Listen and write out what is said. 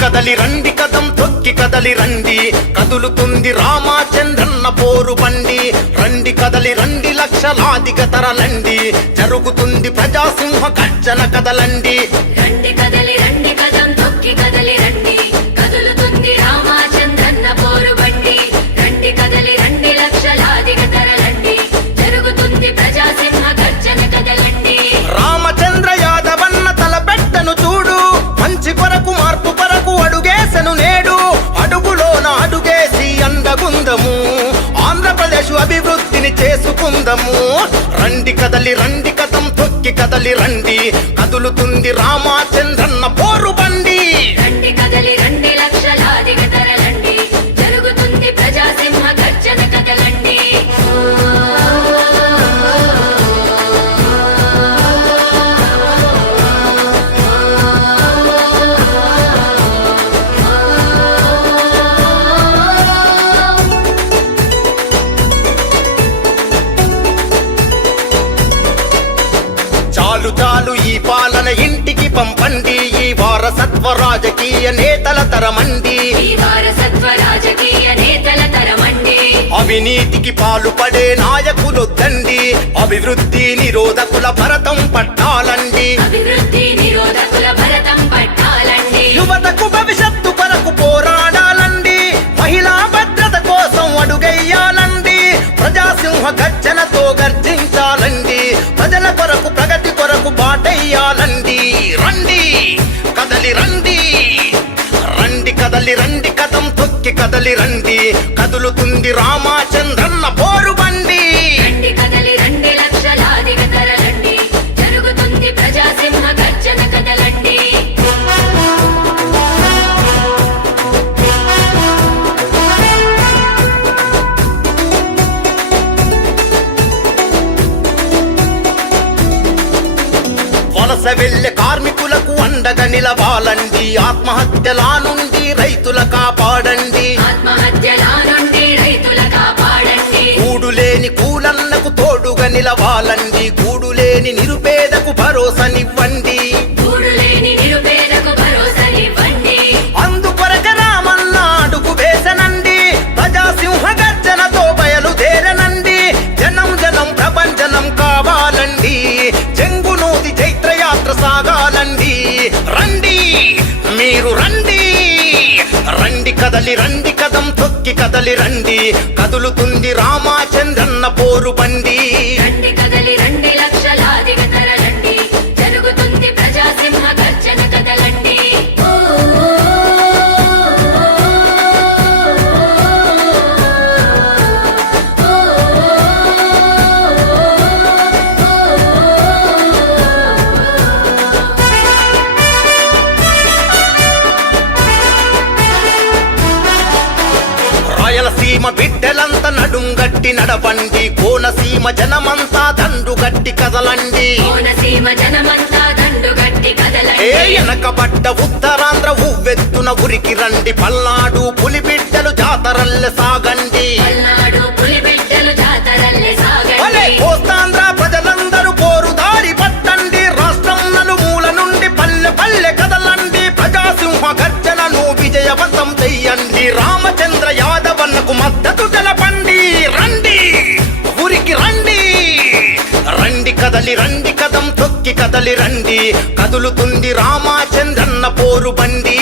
కదలి రండి కదం తొక్కి కదలి రండి కదులుతుంది రామచంద్రన్న పోరు బండి రండి కదలి రండి లక్షలాదిగా తరలండి జరుగుతుంది ప్రజాసింహ గర్జన కదలండి రండి కదలి రండి కదం తొక్కి కదలి రండి కదులుతుంది రామచంద్రన్న పోరు బండి రండి కదలి రండి లక్షలాదిగా తరలండి జరుగుతుంది ప్రజాసింహ గర్జన కదలండి రామచంద్ర యాదవన్న తలపెట్టను చూడు మంచి కొరకు మార్పు కొరకు అడుగేసను నేడు అడుగులోన అడుగేసి అందగుందము ఆంధ్రప్రదేశ్ అభివృద్ధిని చేసుకుందము రండి కదలి రండి కదం తొక్కి కదలి రండి కదులుతుంది రామచంద్రన్న పోరు బండి రండి కదలి రండి లక్షలాదిగా తరలండి జరుగుతుంది ప్రజాసింహ గర్జన కదలండి చాలు చాలు ఈ పాలన ఇంటికి పంపండి ఈ వారసత్వ రాజకీయ నేతల తరమండి ఈ వారసత్వ రాజకీయ నేతల తరమండి అవినీతికి పాలుపడే నాయకులొద్దండి అభివృద్ధి నిరోధకుల భరతం పట్టాలండి అభివృద్ధి నిరోధకుల భరతం పట్టాలండి యువతకు భవిష్యత్తు కొరకు పోరాడాలండి మహిళా భద్రత కోసం అడుగెయ్యాలండి ప్రజాసింహ గర్జనతో గర్జించాలండి ప్రజల కొరకు ప్రగతి కొరకు బాటెయ్యాలండి రండి కదలి రండి రండి కదలి రండి కదం తొక్కి కదలి రండి కదులుతుంది రామచంద్రన్న పోరు బండి రండి కదలి రండి లక్షలాదిగా తరలండి జరుగుతుంది ప్రజాసింహ గర్జన కదలండి వలస వెళ్లే కార్మికులకు అండగా నిలవాలండి ఆత్మహత్యల నుండి రైతుల కాపాడండి ఆత్మహత్యల నుండి రైతుల కాపాడండి గూడు లేని కూలన్నకు తోడుగా నిలవాలండి గూడు లేని నిరుపేదకు భరోసానివ్వండి గూడు లేని నిరుపేదకు భరోసానివ్వండి అందుకొరక రామన్న అడుగు వేసనండి ప్రజాసింహ గర్జనతో బయలుదేరనండి జనం జనం ప్రపంచనం కావాలండి చెంగునూది చైత్రయాత్ర సాగాలండి రండి మీరు రండి రండి కదలి రండి కదం తొక్కి కదలి రండి కదులుతుంది రామచంద్రన్న పోరు బండి రండి కదలి రండి లక్షలాదిగా తరలండి జరుగుతుంది ప్రజాసింహ గర్జన కదలండి రాయలసీమ బిడ్డలంతా నడుంగట్టి నడవండి కోనసీమ జనమంతా దండుగట్టి కదలండి కోనసీమ జనమంతా దండుగట్టి కదలండి వెనకబడ్డ ఉత్తరాంధ్ర ఉవ్వెత్తున ఉరికి రండి పల్నాడు పులిబిడ్డలు జాతరల్లె సాగండి పల్నాడు పులిబిడ్డలు జాతరల్లే భలే సాగండి కోస్తాంధ్ర ప్రజలందరూ పోరు దారి పట్టండి రాష్ట్రం నలుమూల నుండి పల్లె పల్లె కదలండి ప్రజాసింహ గర్జనను విజయవంతం చెయ్యండి రామచంద్ర యాదవన్నకు మద్దతు తెలపండి రండి ఊరికి రండి రండి కదలి రండి కదం తొక్కి కదలి రండి కదులుతుంది రామచంద్రన్న పోరు బండి